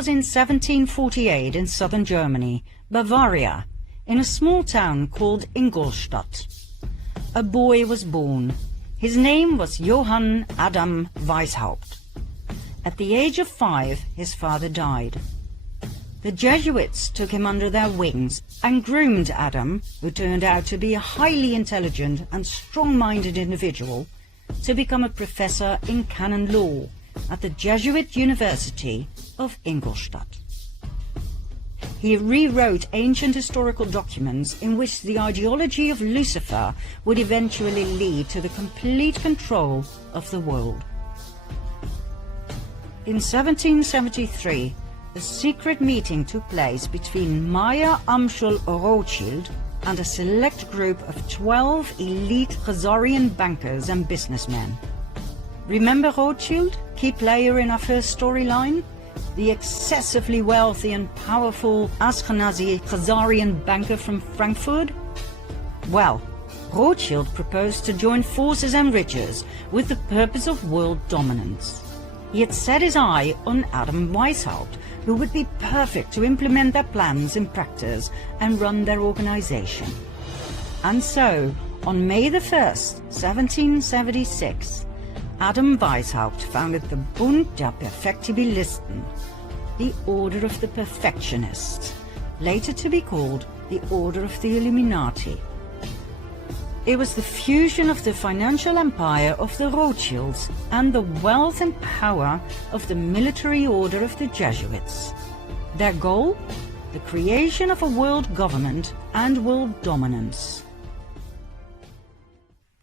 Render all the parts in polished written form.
was in 1748 in southern Germany, Bavaria, in a small town called Ingolstadt. A boy was born. His name was Johann Adam Waiszop. At the age of 5, his father died. The Jesuits took him under their wings and groomed Adam, who turned out to be a highly intelligent and strong-minded individual, to become a professor in canon law at the Jesuit University of Ingolstadt. He rewrote ancient historical documents in which the ideology of Lucifer would eventually lead to the complete control of the world. In 1773, a secret meeting took place between Meyer Amschel Rothschild and a select group of 12 elite Khazarian bankers and businessmen. Remember Rothschild, key player in our first storyline? The excessively wealthy and powerful Ashkenazi Khazarian banker from Frankfurt? Well, Rothschild proposed to join forces and riches with the purpose of world dominance. He had set his eye on Adam Waiszop, who would be perfect to implement their plans in practice and run their organization. And so, on May the 1st, 1776, Adam Waiszop founded the Bund der Perfektibilisten, the Order of the Perfectionists, later to be called the Order of the Illuminati. It was the fusion of the financial empire of the Rothschilds and the wealth and power of the military order of the Jesuits. Their goal? The creation of a world government and world dominance.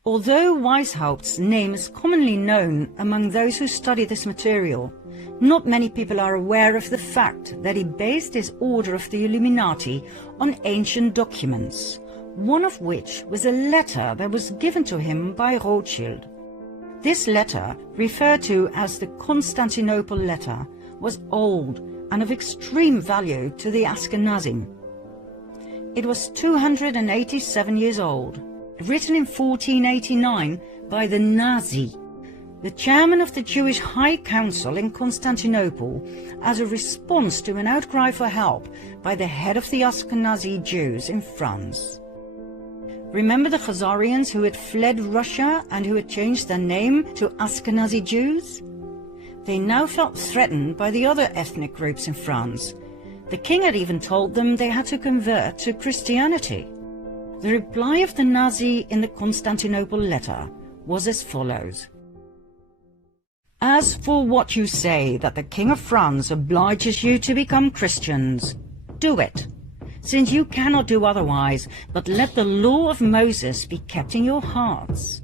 Although Waiszop's name is commonly known among those who study this material, not many people are aware of the fact that he based his Order of the Illuminati on ancient documents, one of which was a letter that was given to him by Rothschild. This letter, referred to as the Constantinople letter, was old and of extreme value to the Ashkenazim. It was 287 years old, written in 1489 by the Nazi, the chairman of the Jewish High Council in Constantinople, as a response to an outcry for help by the head of the Ashkenazi Jews in France. Remember the Khazarians who had fled Russia and who had changed their name to Ashkenazi Jews? They now felt threatened by the other ethnic groups in France. The king had even told them they had to convert to Christianity. The reply of the Nazi in the Constantinople letter was as follows. As for what you say that the King of France obliges you to become Christians, do it, since you cannot do otherwise, but let the law of Moses be kept in your hearts.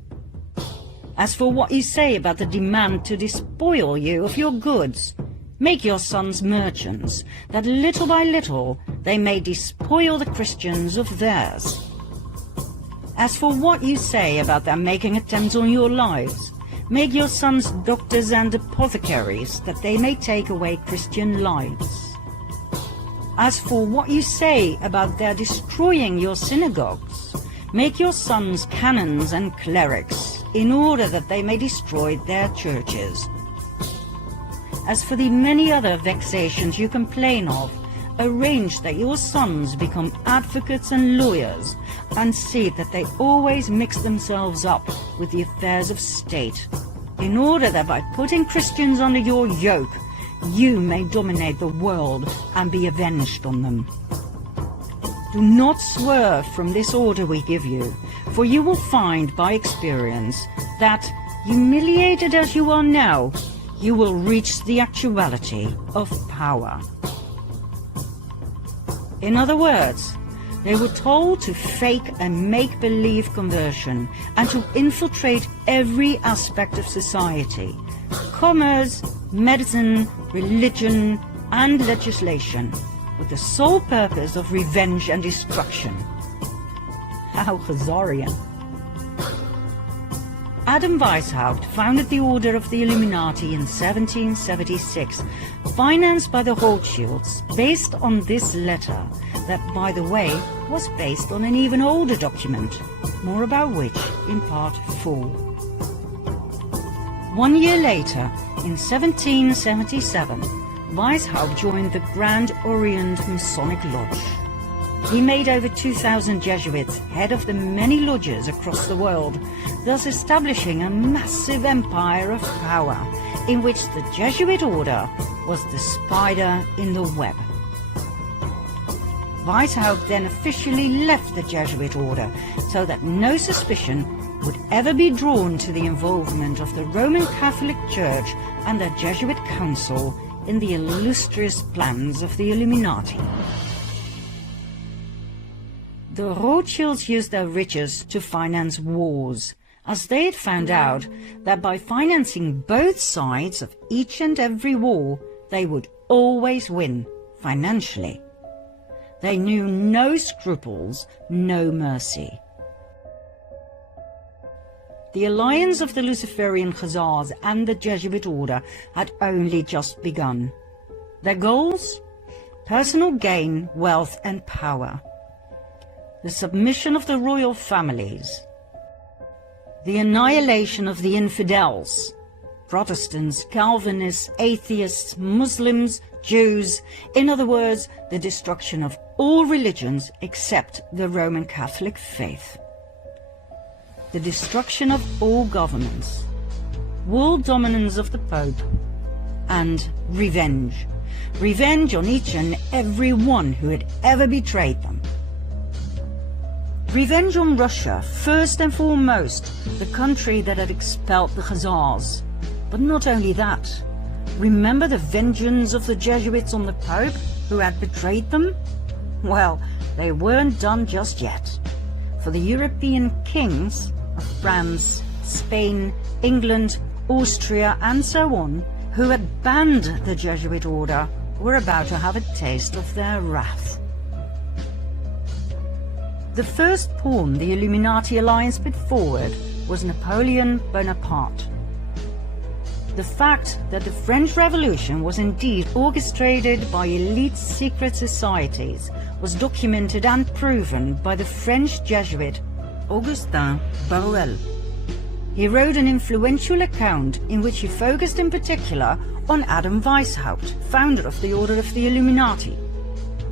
As for what you say about the demand to despoil you of your goods, make your sons merchants, that little by little they may despoil the Christians of theirs. As for what you say about their making attempts on your lives, make your sons doctors and apothecaries, that they may take away Christian lives. As for what you say about their destroying your synagogues, make your sons canons and clerics, in order that they may destroy their churches. As for the many other vexations you complain of, arrange that your sons become advocates and lawyers, and see that they always mix themselves up with the affairs of state, in order that by putting Christians under your yoke, you may dominate the world and be avenged on them. Do not swerve from this order we give you, for you will find by experience that, humiliated as you are now, you will reach the actuality of power. In other words, they were told to fake a make-believe conversion and to infiltrate every aspect of society: commerce, medicine, religion, and legislation, with the sole purpose of revenge and destruction. How Khazarian! Adam Waiszop founded the Order of the Illuminati in 1776, financed by the Rothschilds, based on this letter, that, by the way, was based on an even older document, more about which in part 4. 1 year later, in 1777, Wajshaupt joined the Grand Orient Masonic Lodge. He made over 2,000 Jesuits head of the many lodges across the world, thus establishing a massive empire of power in which the Jesuit order was the spider in the web. Wajshaupt then officially left the Jesuit order so that no suspicion would ever be drawn to the involvement of the Roman Catholic Church and the Jesuit Council in the illustrious plans of the Illuminati. The Rothschilds used their riches to finance wars, as they had found out that by financing both sides of each and every war, they would always win financially. They knew no scruples, no mercy. The alliance of the Luciferian Khazars and the Jesuit order had only just begun. Their goals? Personal gain, wealth and power. The submission of the royal families. The annihilation of the infidels. Protestants, Calvinists, atheists, Muslims, Jews, in other words, the destruction of all religions except the Roman Catholic faith. The destruction of all governments, world dominance of the Pope, and revenge. Revenge on each and every one who had ever betrayed them. Revenge on Russia, first and foremost, the country that had expelled the Khazars. But not only that. Remember the vengeance of the Jesuits on the Pope, who had betrayed them? Well, they weren't done just yet. For the European kings of France, Spain, England, Austria, and so on, who had banned the Jesuit order, were about to have a taste of their wrath. The first pawn the Illuminati alliance put forward was Napoleon Bonaparte. The fact that the French Revolution was indeed orchestrated by elite secret societies was documented and proven by the French Jesuit Augustin Barruel. He wrote an influential account in which he focused in particular on Adam Wajshaupt, founder of the Order of the Illuminati.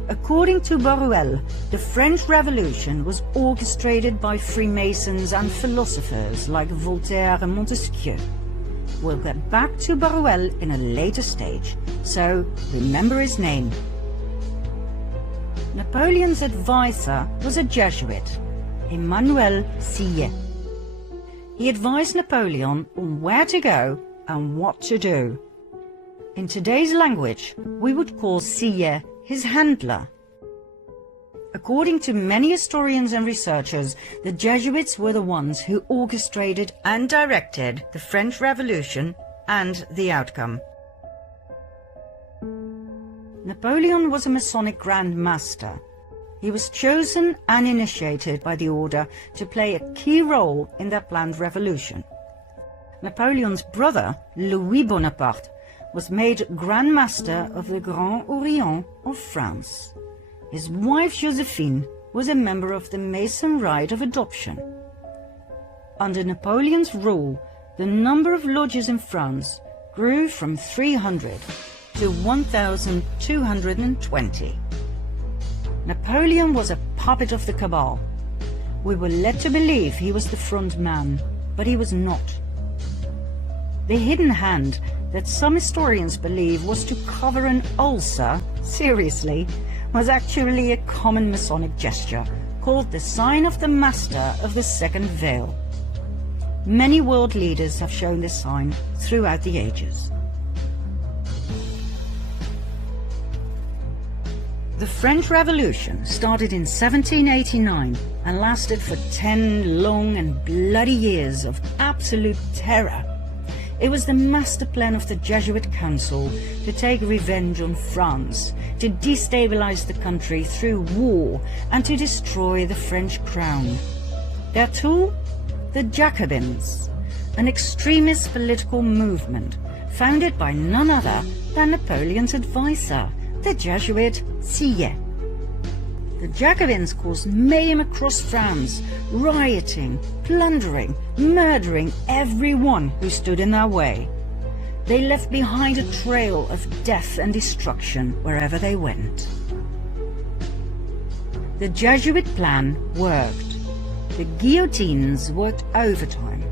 According to Barruel, the French Revolution was orchestrated by Freemasons and philosophers like Voltaire and Montesquieu. We'll get back to Barruel in a later stage, so remember his name. Napoleon's advisor was a Jesuit, Emmanuel Sillet. He advised Napoleon on where to go and what to do. In today's language, we would call Sillet his handler. According to many historians and researchers, the Jesuits were the ones who orchestrated and directed the French Revolution and the outcome. Napoleon was a Masonic Grand Master. He was chosen and initiated by the order to play a key role in their planned revolution. Napoleon's brother, Louis Bonaparte, was made Grand Master of the Grand Orient of France. His wife Josephine was a member of the Mason Rite of Adoption. Under Napoleon's rule, the number of lodges in France grew from 300 to 1,220. Napoleon was a puppet of the cabal. We were led to believe he was the front man, but he was not. The hidden hand that some historians believe was to cover an ulcer, seriously, was actually a common Masonic gesture called the sign of the Master of the Second Veil. Many world leaders have shown this sign throughout the ages. The French Revolution started in 1789 and lasted for 10 long and bloody years of absolute terror. It was the master plan of the Jesuit Council to take revenge on France, to destabilize the country through war, and to destroy the French crown. Their tool? The Jacobins, an extremist political movement founded by none other than Napoleon's advisor, the Jesuit Sillet. The Jacobins caused mayhem across France, rioting, plundering, murdering everyone who stood in their way. They left behind a trail of death and destruction wherever they went. The Jesuit plan worked. The guillotines worked overtime.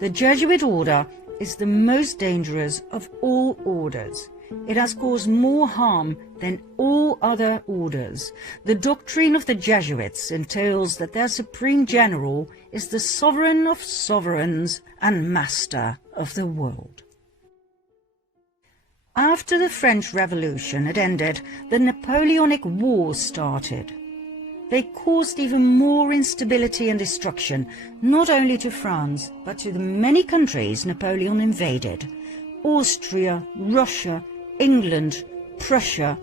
The Jesuit order is the most dangerous of all orders. It has caused more harm than all other orders. The doctrine of the Jesuits entails that their supreme general is the sovereign of sovereigns and master of the world. After the French Revolution had ended, the Napoleonic Wars started. They caused even more instability and destruction, not only to France, but to the many countries Napoleon invaded: Austria, Russia, England, Prussia,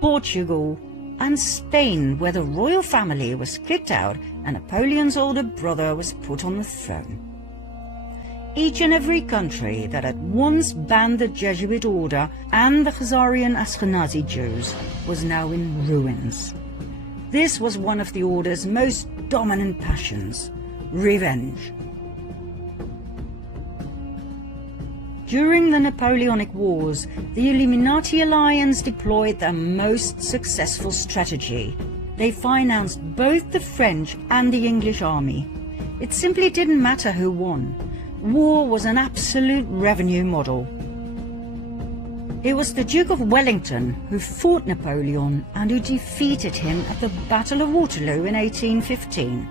Portugal, and Spain, where the royal family was kicked out and Napoleon's older brother was put on the throne. Each and every country that had once banned the Jesuit order and the Khazarian Ashkenazi Jews was now in ruins. This was one of the order's most dominant passions: revenge. During the Napoleonic Wars, the Illuminati alliance deployed their most successful strategy. They financed both the French and the English army. It simply didn't matter who won. War was an absolute revenue model. It was the Duke of Wellington who fought Napoleon and who defeated him at the Battle of Waterloo in 1815.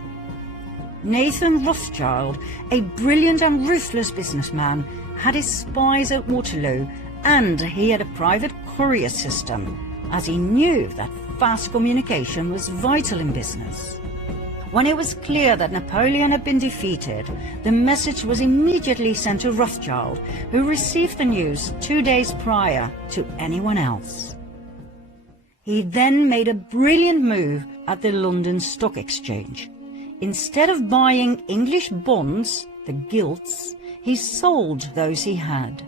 Nathan Rothschild, a brilliant and ruthless businessman, had his spies at Waterloo, and he had a private courier system, as he knew that fast communication was vital in business. When it was clear that Napoleon had been defeated, the message was immediately sent to Rothschild, who received the news 2 days prior to anyone else. He then made a brilliant move at the London Stock Exchange. Instead of buying English bonds, the gilts, he sold those he had.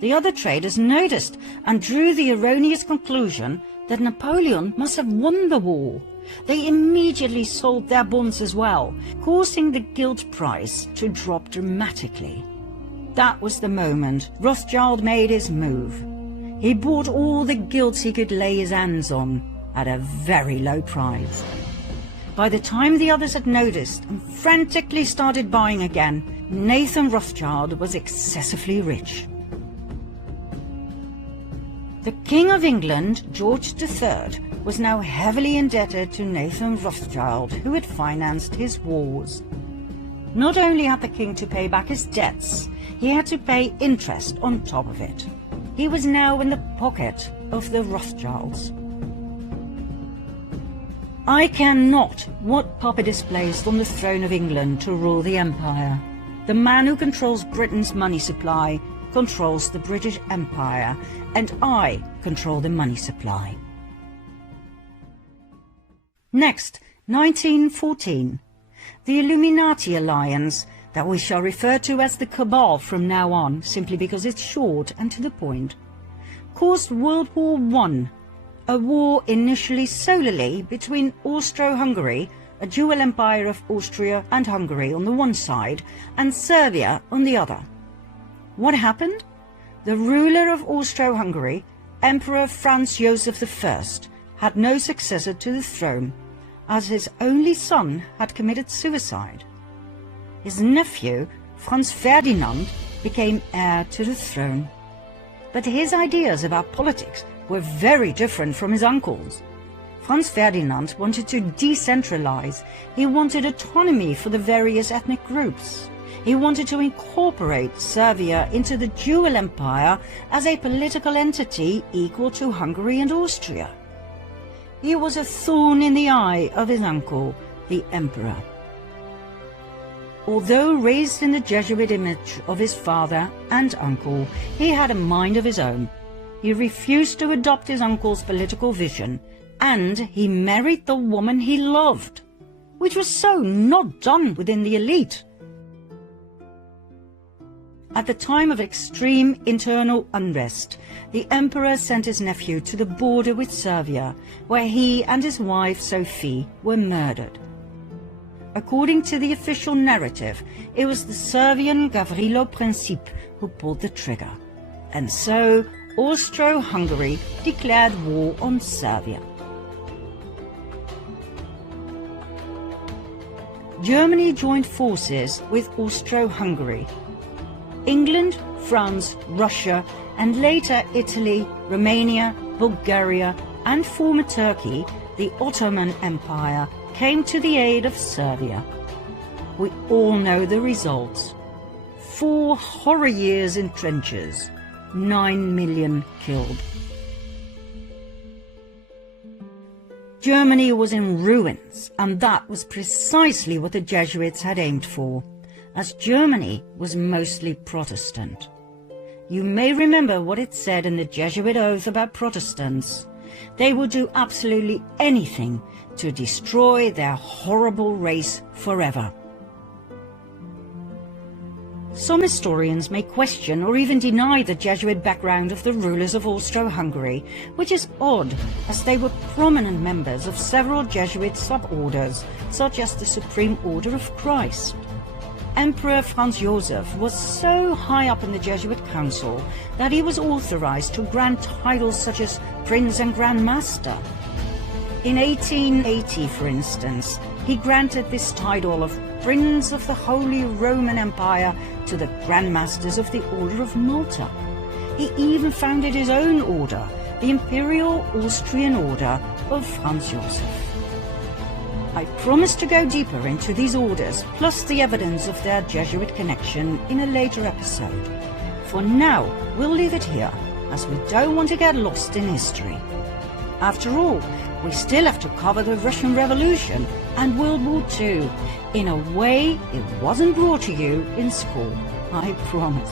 The other traders noticed and drew the erroneous conclusion that Napoleon must have won the war. They immediately sold their bonds as well, causing the gilt price to drop dramatically. That was the moment Rothschild made his move. He bought all the gilts he could lay his hands on at a very low price. By the time the others had noticed and frantically started buying again, Nathan Rothschild was excessively rich. The King of England, George III, was now heavily indebted to Nathan Rothschild, who had financed his wars. Not only had the king to pay back his debts, he had to pay interest on top of it. He was now in the pocket of the Rothschilds. I care not what puppet is placed on the throne of England to rule the empire. The man who controls Britain's money supply controls the British Empire, and I control the money supply. Next, 1914. The Illuminati alliance, that we shall refer to as the Cabal from now on, simply because it's short and to the point, caused World War I, a war initially solely between Austro-Hungary, a dual empire of Austria and Hungary on the one side, and Serbia on the other. What happened? The ruler of Austro-Hungary, Emperor Franz Joseph I, had no successor to the throne, as his only son had committed suicide. His nephew, Franz Ferdinand, became heir to the throne. But his ideas about politics were very different from his uncle's. Franz Ferdinand wanted to decentralize. He wanted autonomy for the various ethnic groups. He wanted to incorporate Serbia into the dual empire as a political entity equal to Hungary and Austria. He was a thorn in the eye of his uncle, the emperor. Although raised in the Jesuit image of his father and uncle, he had a mind of his own. He refused to adopt his uncle's political vision, and he married the woman he loved, which was so not done within the elite. At the time of extreme internal unrest, the emperor sent his nephew to the border with Serbia, where he and his wife Sophie were murdered. According to the official narrative, it was the Servian Gavrilo Princip who pulled the trigger. And so, Austro-Hungary declared war on Serbia. Germany joined forces with Austro-Hungary. England, France, Russia, and later Italy, Romania, Bulgaria, and former Turkey, the Ottoman Empire, came to the aid of Serbia. We all know the results. 4 horror years in trenches, 9 million killed. Germany was in ruins, and that was precisely what the Jesuits had aimed for, as Germany was mostly Protestant. You may remember what it said in the Jesuit oath about Protestants. They would do absolutely anything to destroy their horrible race forever. Some historians may question or even deny the Jesuit background of the rulers of Austro-Hungary, which is odd, as they were prominent members of several Jesuit suborders, such as the Supreme Order of Christ. Emperor Franz Joseph was so high up in the Jesuit council that he was authorized to grant titles such as Prince and Grand Master. In 1880, for instance, he granted this title of Prince of the Holy Roman Empire to the Grand Masters of the Order of Malta. He even founded his own order, the Imperial Austrian Order of Franz Joseph. I promise to go deeper into these orders, plus the evidence of their Jesuit connection, in a later episode. For now, we'll leave it here, as we don't want to get lost in history. After all, we still have to cover the Russian Revolution and World War II in a way it wasn't brought to you in school, I promise.